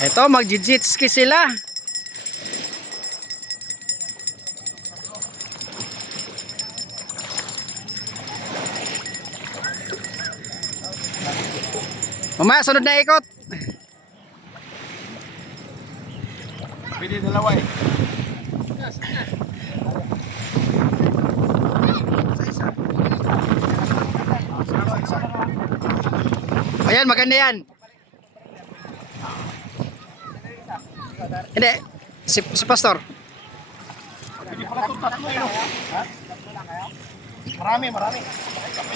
Eto, mag-jet-ski sila. Mamaya, sunod na ikot. Pwede dalawa eh. Ayan, maganda yan. Hindi, si Pastor. Pwede pala ito tatlo eh. Ha? Marami.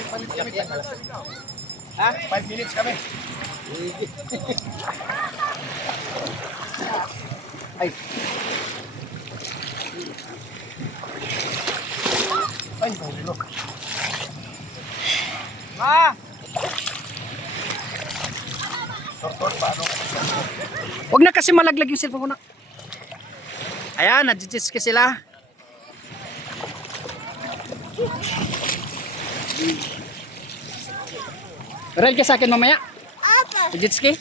Palit kami. Ha? 5 minutes kami. Ay. Ay, bawalo. Ma! Tortor, paano? Huwag na kasi malaglag yung cellphone ko na. Ayan, nag-jet-ski sila. Ride ka sa akin mamaya? Apa? Jet-ski?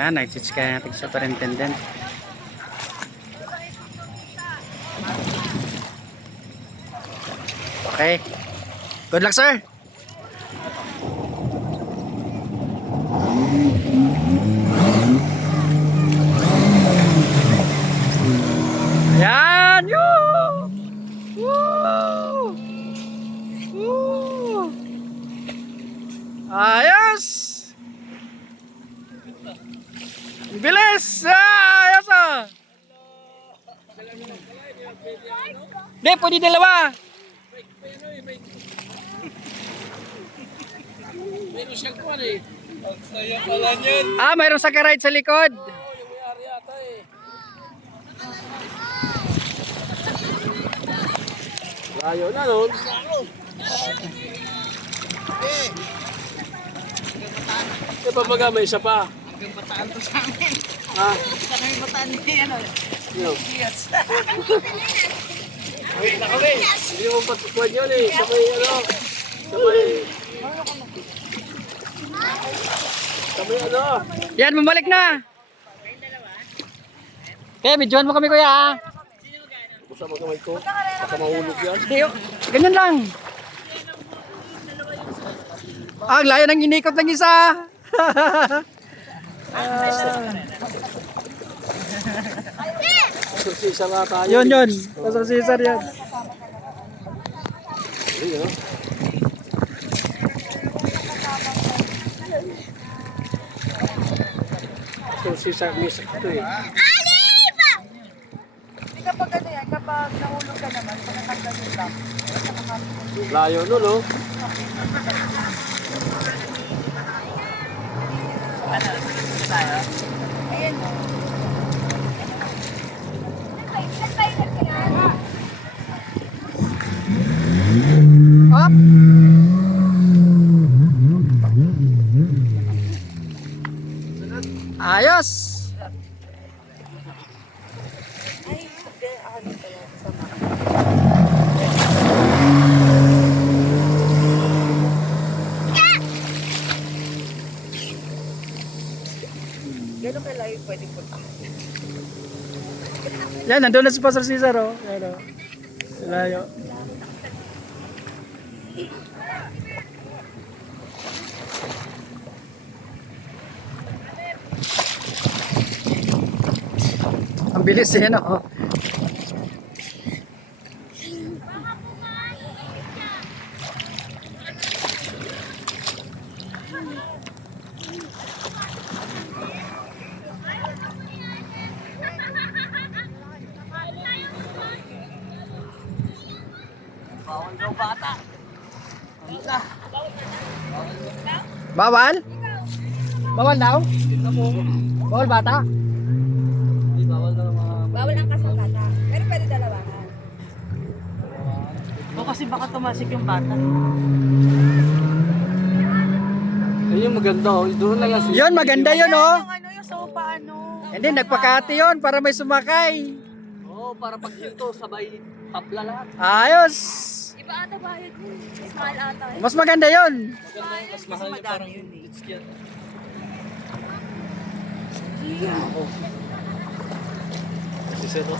Yan, nag-jet-ski ang ating superintendent. Okay. Good luck, sir. Ayan! Yoo! Woo! Woo! Ayos! Bilis! Ayos ah! Hindi, pwede dalawa. Meron siyang kuwan eh. Ang saya pala niyan. Mayroong sakaride sa likod. Yung may-ari ata eh. Layo na nun. Eh, pabaga may isa pa. Hanggang bataan to sa amin. Ha? Basta kami bataan niya, ano? Yo. Yes. Uwi na kami. Hindi mo patukuan yun eh. Sabay ano. Sabay ano. Yan, bumalik na. Kaya, videohan mo kami, kuya. Basta magamay ko. Baka mahulog yan. Hindi, ganyan lang. Ang layo ng inikot ng isa. Sursisa nga tayo. Yun. Pastor Cesar yan. Ayun, oh. Sursisa misa ito eh. Hindi kapag ano yan, kapag nahulog ka naman, pagkatanggal yung lock. Layo nun, oh. Ano? Tayo? Ayan o. Up. Ayos. Ay, hindi. Ano pala? Sama. Gano'n kalayo pwedeng puntahan? Yan, nandun na si Pastor Cesar, oh. Yan, oh. Layo. Ang bilis yan, oh. Bawal daw bata. Bawal? Bawal daw? Bawal bata? Bawal ang kasal bata. Pero pwede dalawahan. O kasi baka tumasik yung bata. Ayun yung maganda, oh. Doon lang kasi. Yun, maganda yun, oh. Yung ano, yung sofa, ano. Hindi, nagpakati yun para may sumakay. Oh, para pag hinto, sabay tapla lahat. Ayos! Iba ata bayad yun. Mas mahal ata eh. Mas maganda yun. Maganda yun, mas mahal niya parang jet ski yan. Kasi sino?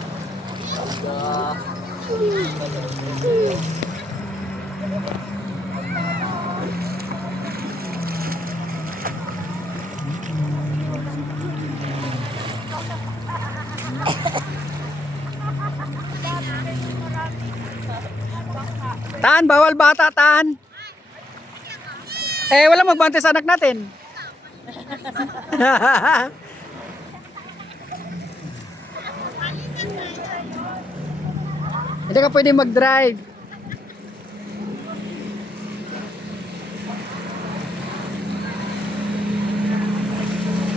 Tan, bawal bata, tan. Eh, wala magbante sa anak natin. Hindi ka pwede mag-drive.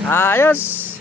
Ayos.